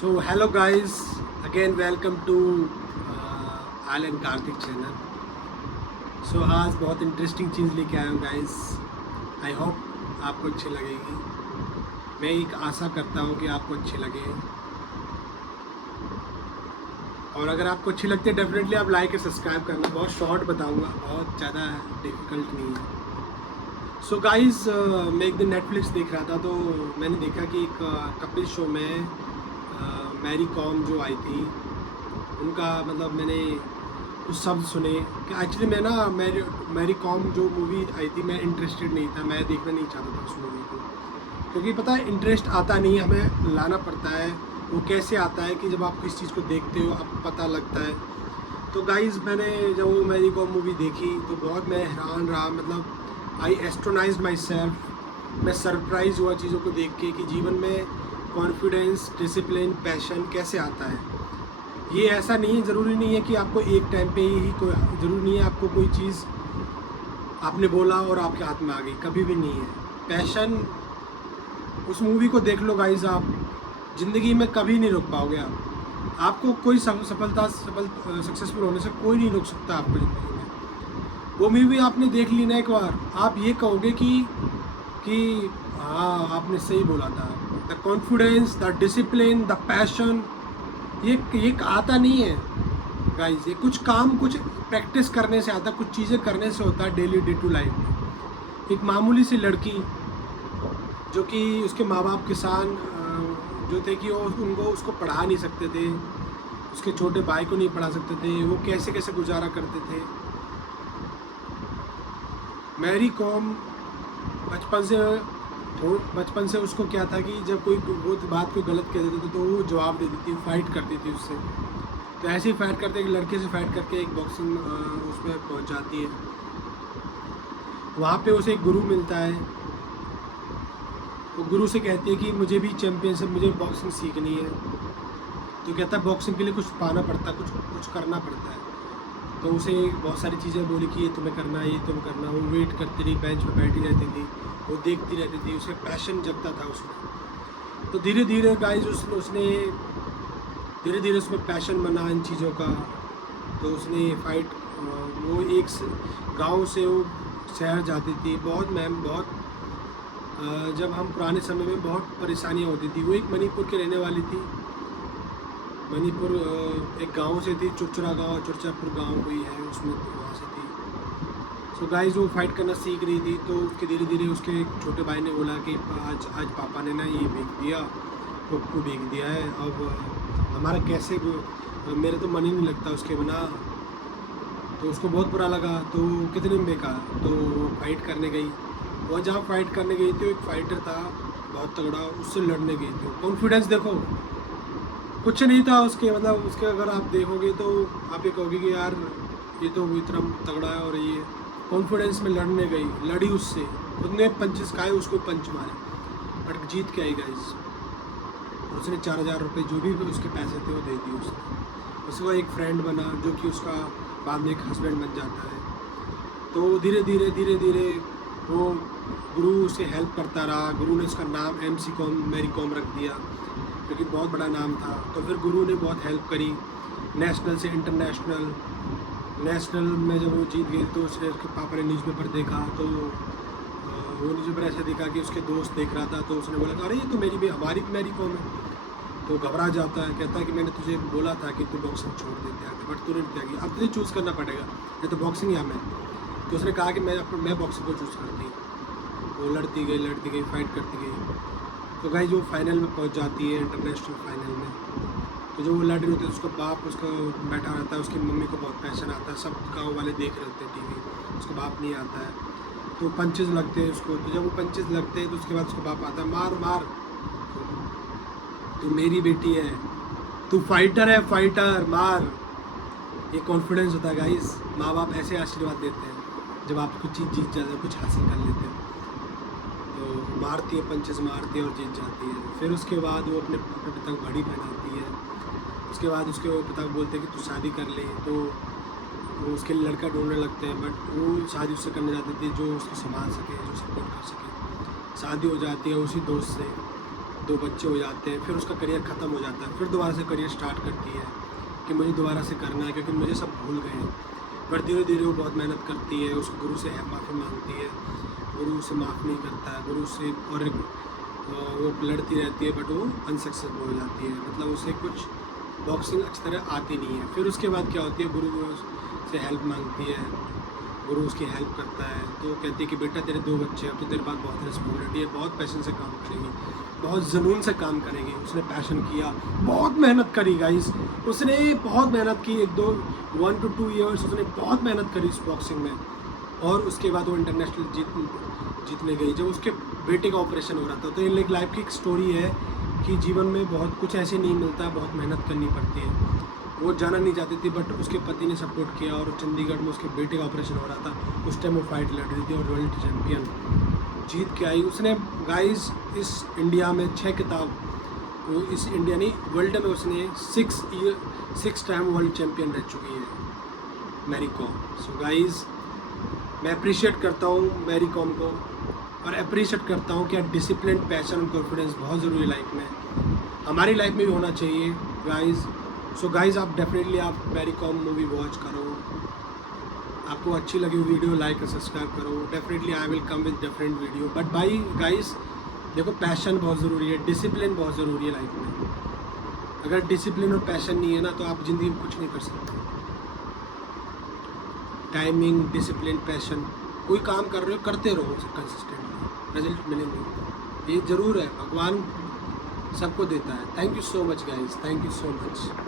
So hello guys, again welcome to Al and Karthik channel. So आज बहुत interesting चीज़ लेके आया हूँ गाइस. आई होप आपको अच्छी लगेगी. मैं एक आशा करता हूँ कि आपको अच्छी लगे, और अगर आपको अच्छी लगती है डेफिनेटली आप लाइक और सब्सक्राइब करना. बहुत शॉर्ट बताऊँगा, बहुत ज़्यादा डिफ़िकल्ट नहीं है. सो गाइस, मैं एक दिन नेटफ्लिक्स देख रहा था तो मैंने देखा कि एक कपिल शो में मैरी कॉम जो आई थी, उनका मतलब मैंने कुछ शब्द सुने कि एक्चुअली मैं ना मैरी कॉम जो मूवी आई थी, मैं इंटरेस्टेड नहीं था, मैं देखना नहीं चाहता था उस मूवी को, क्योंकि पता है इंटरेस्ट आता नहीं, हमें लाना पड़ता है. वो कैसे आता है कि जब आप किस चीज़ को देखते हो आपको पता लगता है. तो गाइज़, मैंने जब वो मैरी कॉम मूवी देखी तो बहुत मैं हैरान रहा. मतलब आई एस्ट्रोनाइज माई सेल्फ. मैं सरप्राइज़ हुआ चीज़ों को देख के कि जीवन में कॉन्फिडेंस, डिसिप्लिन, पैशन कैसे आता है. ये ऐसा नहीं है, ज़रूरी नहीं है कि आपको एक टाइम पे ही कोई, ज़रूरी नहीं है आपको कोई चीज़ आपने बोला और आपके हाथ में आ गई, कभी भी नहीं है. पैशन, उस मूवी को देख लो गाइज, आप ज़िंदगी में कभी नहीं रोक पाओगे. आपको कोई सक्सेसफुल होने से कोई नहीं रोक सकता आपको ज़िंदगी में. वो मूवी आपने देख ली ना एक बार, आप ये कहोगे कि हाँ, आपने सही बोला था. The confidence, the discipline, the passion, ये आता नहीं है गाइस. ये कुछ काम, कुछ प्रैक्टिस करने से आता, कुछ चीज़ें करने से होता है डेली डे टू लाइफ में. एक मामूली सी लड़की जो कि उसके माँ बाप किसान जो थे कि वो उसको पढ़ा नहीं सकते थे, उसके छोटे भाई को नहीं पढ़ा सकते थे, वो कैसे कैसे गुजारा करते थे. मैरी कॉम बचपन से उसको क्या था कि जब कोई वो बात कोई गलत कह देते थे तो वो जवाब देती थी, फाइट करती थी उससे. तो ऐसे ही फाइट करते, एक लड़के से फाइट करके एक बॉक्सिंग उसमें पहुंच जाती है. वहाँ पे उसे एक गुरु मिलता है. वो गुरु से कहती है कि मुझे भी चैम्पियनशिप, मुझे बॉक्सिंग सीखनी है. तो कहता है बॉक्सिंग के लिए कुछ पाना पड़ता है, कुछ करना पड़ता है. तो उसे बहुत सारी चीज़ें बोली कि ये तुम्हें करना है, ये तुम्हें करना. वो वेट करती रही, बेंच पे बैठी रहती थी, वो देखती रहती थी, उसे पैशन जगता था उसमें. तो धीरे धीरे गाइस उसने धीरे धीरे उसमें पैशन बना इन चीज़ों का. तो उसने फाइट, वो एक गांव से वो शहर जाती थी. बहुत जब हम पुराने समय में बहुत परेशानियाँ होती थी. वो एक मणिपुर के रहने वाली थी. मणिपुर एक गांव से थी, चुरचापुर गांव कोई है, उसमें वहाँ से थी. सो गाइस, वो फाइट करना सीख रही थी. तो उसके धीरे धीरे उसके एक छोटे भाई ने बोला कि आज पापा ने ना ये बेच दिया, पप्पू बेच दिया है, अब हमारा कैसे, मेरे तो मन ही नहीं लगता उसके बिना. तो उसको बहुत बुरा लगा. तो कितने में बेका, तो वो फाइट करने गई. वो जहाँ फाइट करने गई थी, एक फाइटर था बहुत तगड़ा, उससे लड़ने गई थी. कॉन्फिडेंस देखो, कुछ नहीं था उसके, मतलब उसके अगर आप देखोगे तो आप ये कहोगे कि यार ये तो इतना तगड़ा है. और ये कॉन्फिडेंस में लड़ने गई, लड़ी उससे, उसने पंचेस खाए, उसको पंच मारे, बट जीत के आई गाइस. उसने 4,000 रुपये जो भी उसके पैसे थे वो दे दिए उसने. उसका एक फ्रेंड बना जो कि उसका बाद में एक हस्बैंड बन जाता है. तो धीरे धीरे वो गुरु उसे हेल्प करता रहा. गुरु ने उसका नाम MC कॉम, मैरी कॉम रख दिया, क्योंकि बहुत बड़ा नाम था. तो फिर गुरु ने बहुत हेल्प करी, नेशनल से इंटरनेशनल. नेशनल में जब वो जीत गई तो उसने, उसके पापा ने न्यूज़पेपर देखा, तो वो न्यूज़पेपर ऐसे देखा कि उसके दोस्त देख रहा था. तो उसने बोला अरे ये तो हमारी भी मैरी कॉम है. तो घबरा जाता है, कहता है कि मैंने तुझे बोला था कि तू बॉक्सिंग छोड़ देते आगे, बट तूने नहीं त्यागी, अब तुझे चूज़ करना पड़ेगा, या तो बॉक्सिंग या मैं. तो उसने कहा कि मैं बॉक्सिंग को चूज़ करती. वो लड़ती गई, फाइट करती गई. तो गाइस, जो फाइनल में पहुंच जाती है, इंटरनेशनल फाइनल में. तो जो वो लड़ रही होती है, उसका बाप उसका बैठा रहता है, उसकी मम्मी को बहुत पैशन आता है, सब गांव वाले देख रहे होते हैं TV, उसका बाप नहीं आता है. तो पंचेस लगते हैं उसको. तो जब वो पंचेस लगते हैं तो उसके बाद उसका बाप आता है, मार, तू मेरी बेटी है, तू फाइटर है, फाइटर, मार. ये कॉन्फिडेंस होता है गाइस. माँ बाप ऐसे आशीर्वाद देते हैं जब आप कुछ चीज़ जीत जाते हैं, कुछ हासिल कर लेते हैं. तो मारती है, पंचेस मारती है और जीत जाती है. फिर उसके बाद वो अपने पिता को घड़ी पहनाती है. उसके बाद उसके पिता को बोलते हैं कि तू शादी कर ले. तो वो उसके लिए लड़का ढूंढने लगते हैं, बट वो शादी उससे करने जाते थे जो उसको संभाल सके, जो सपोर्ट कर सके. शादी हो जाती है उसी दोस्त से. 2 बच्चे हो जाते हैं, फिर उसका करियर ख़त्म हो जाता है, फिर दोबारा से करियर स्टार्ट करती है कि मुझे दोबारा से करना है क्योंकि मुझे सब भूल गए हैं। पर धीरे धीरे वो बहुत मेहनत करती है, उस गुरु से माफ़ी मांगती है, गुरु उसे माफ़ नहीं करता है, गुरु से और वो लड़ती रहती है बट वो अनसक्सेसफुल हो जाती है, मतलब उसे कुछ बॉक्सिंग अच्छी तरह आती नहीं है। फिर उसके बाद क्या होती है, गुरु से हेल्प मांगती है, गुरु उसकी हेल्प करता है, तो कहती है कि बेटा तेरे 2 बच्चे हैं, अब तो तेरे पास बहुत रिस्पॉन्सिबिलिटी है, बहुत पैशन से काम करेगी, बहुत जुनून से काम करेगी। उसने पैशन किया, बहुत मेहनत करी गाइस, उसने बहुत मेहनत की, 1 to 2 ईयर्स उसने बहुत मेहनत करी इस बॉक्सिंग में। और उसके बाद वो इंटरनेशनल जीतने गई जब उसके बेटे का ऑपरेशन हो रहा था। तो ये लाइफ की एक स्टोरी है कि जीवन में बहुत कुछ ऐसे नहीं मिलता, बहुत मेहनत करनी पड़ती है। वो जाना नहीं चाहती थी बट उसके पति ने सपोर्ट किया और चंडीगढ़ में उसके बेटे का ऑपरेशन हो रहा था, उस टाइम वो फाइट लड़ रही थी और वर्ल्ड चैम्पियन जीत के आई। उसने गाइस इस इंडिया में 6 खिताब, वो इस इंडिया नहीं वर्ल्ड में उसने 6 टाइम वर्ल्ड चैम्पियन रह चुकी है मैरी कॉम। सो गाइस मैं अप्रिशिएट करता हूँ मैरी कॉम को और अप्रिशिएट करता हूँ कि डिसिप्लिन, पैशन और कॉन्फिडेंस बहुत ज़रूरी है लाइफ में, हमारी लाइफ में भी होना चाहिए गाइस। सो गाइस आप डेफिनेटली आप मैरी कॉम मूवी वॉच करो, आपको अच्छी लगी वीडियो लाइक और सब्सक्राइब करो। Definitely I will come with different video, but भाई गाइस देखो पैशन बहुत ज़रूरी है, डिसिप्लिन बहुत ज़रूरी है लाइफ में। अगर डिसिप्लिन और पैशन नहीं है ना तो आप ज़िंदगी में कुछ नहीं कर सकते। टाइमिंग, डिसिप्लिन, पैशन, कोई काम कर रहे हो करते रहो कंसिस्टेंटली, रिजल्ट मिलेंगे, ये ज़रूर है, भगवान सबको देता है। Thank you so much guys, thank you so much.